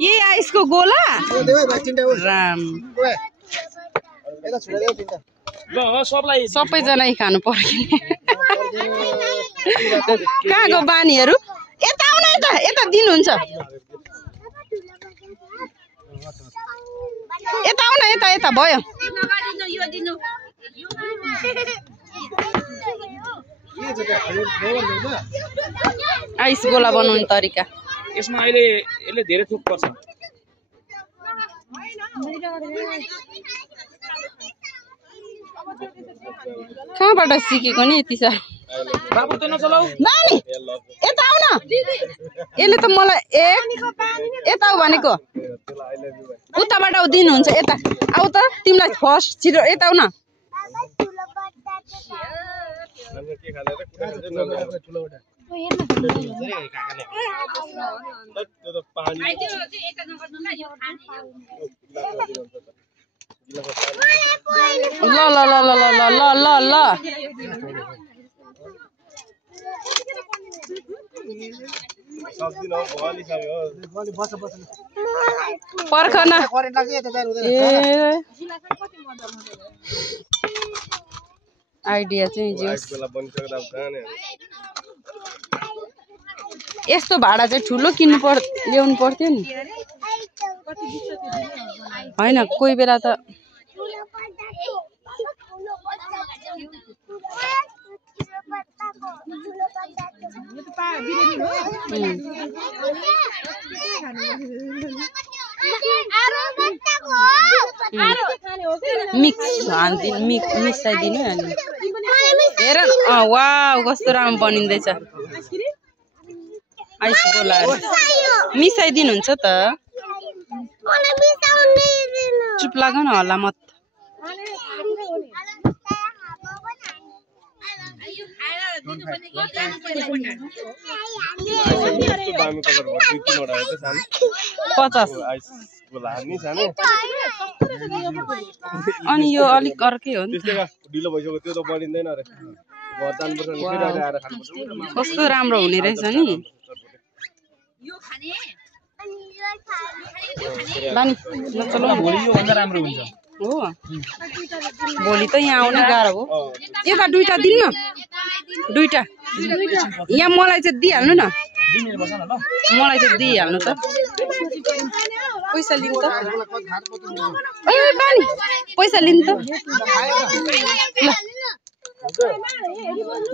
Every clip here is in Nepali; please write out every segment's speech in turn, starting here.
ये आइसको गोला राम सबैजना खानु पर्यो कहाँको बानीहरू यता आउन यता दिनुहुन्छ यता आउन यता भयो आइस गोला बनाउने तरिका यसमा अहिले यसले धेरै थोक पर्छ कहाँबाट सिकेको नि यति साह्रो बाबु त नचलाऊ नानी यता आउन यसले त मलाई यता आऊ भनेको उताबाट दिनुहुन्छ यता आऊ त तिमीलाई फर्स्ट छिटो यता आउ न ल ल ल ल ल ल ल ल पर्खना आइडिया चाहिँ यस्तो भाडा चाहिँ ठुलो ल्याउनु पर्थ्यो नि हैन कोही बेला त मिक्साइदिनु अनि हेर वाउ कस्तो राम्रो बनिँदैछ आइस गोलाहरू मिसाइदिनुहुन्छ त चुप लाग न होला मत अनि यो अलिक अर्कै हो नि कस्तो राम्रो हुने रहेछ नि बानी राम्रो हुन्छ हो भोलि त यहाँ आउनै गाह्रो हो यता दुईटा दिनु न दुईटा यहाँ मलाई चाहिँ दिइहाल्नु न मलाई चाहिँ दिइहाल्नु त पैसा लिनु त बानी पैसा लिनु त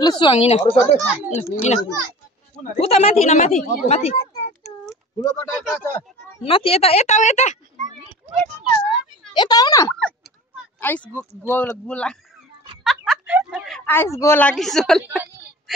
ल सुहाङ उता माथि न माथि माथि माथि यता यता यता यता आउ न आइस गोला आइस गोला कि सोला